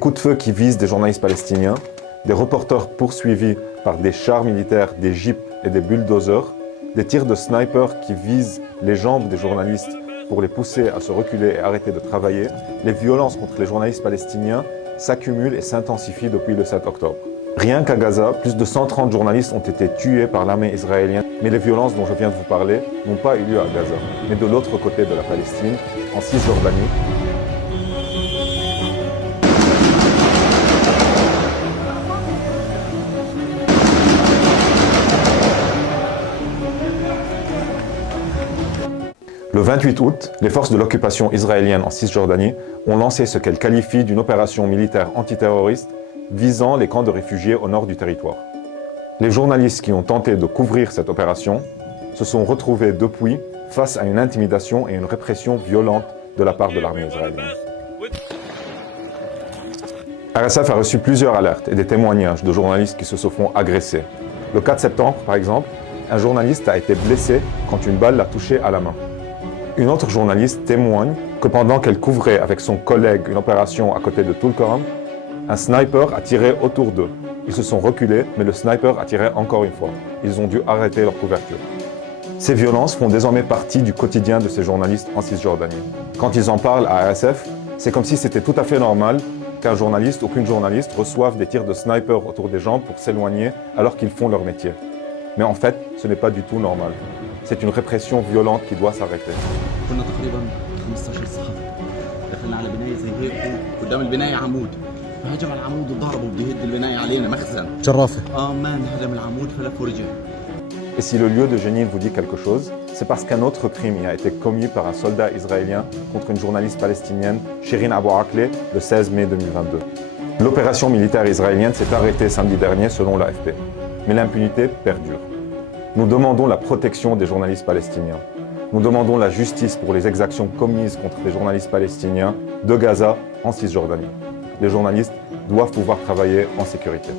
coups de feu qui visent des journalistes palestiniens, des reporters poursuivis par des chars militaires, des jeeps et des bulldozers, des tirs de snipers qui visent les jambes des journalistes pour les pousser à se reculer et arrêter de travailler, les violences contre les journalistes palestiniens s'accumulent et s'intensifient depuis le 7 octobre. Rien qu'à Gaza, plus de 130 journalistes ont été tués par l'armée israélienne. Mais les violences dont je viens de vous parler n'ont pas eu lieu à Gaza, mais de l'autre côté de la Palestine, en Cisjordanie. Le 28 août, les forces de l'occupation israélienne en Cisjordanie ont lancé ce qu'elles qualifient d'une opération militaire antiterroriste visant les camps de réfugiés au nord du territoire. Les journalistes qui ont tenté de couvrir cette opération se sont retrouvés depuis face à une intimidation et une répression violente de la part de l'armée israélienne. RSF a reçu plusieurs alertes et des témoignages de journalistes qui se font agresser. Le 4 septembre, par exemple, un journaliste a été blessé quand une balle l'a touché à la main. Une autre journaliste témoigne que pendant qu'elle couvrait avec son collègue une opération à côté de Tulkarm, un sniper a tiré autour d'eux. Ils se sont reculés, mais le sniper a tiré encore une fois. Ils ont dû arrêter leur couverture. Ces violences font désormais partie du quotidien de ces journalistes en Cisjordanie. Quand ils en parlent à RSF, c'est comme si c'était tout à fait normal qu'un journaliste ou qu'une journaliste reçoive des tirs de sniper autour des jambes pour s'éloigner alors qu'ils font leur métier. Mais en fait, ce n'est pas du tout normal. C'est une répression violente qui doit s'arrêter. هجم على العمود وضربوا بده يهد البناية علينا مخزن جرافة مان هدم العمود فلف ورجع. Et si le lieu de Jenin vous dit quelque chose, c'est parce qu'un autre crime y a été commis par un soldat israélien contre une journaliste palestinienne, Shirin Abu Akleh, le 16 mai 2022. L'opération militaire israélienne s'est arrêtée samedi dernier selon l'AFP. Mais l'impunité perdure. Nous demandons la protection des journalistes palestiniens. Nous demandons la justice pour les exactions commises contre les journalistes palestiniens de Gaza en Cisjordanie. Les journalistes doivent pouvoir travailler en sécurité.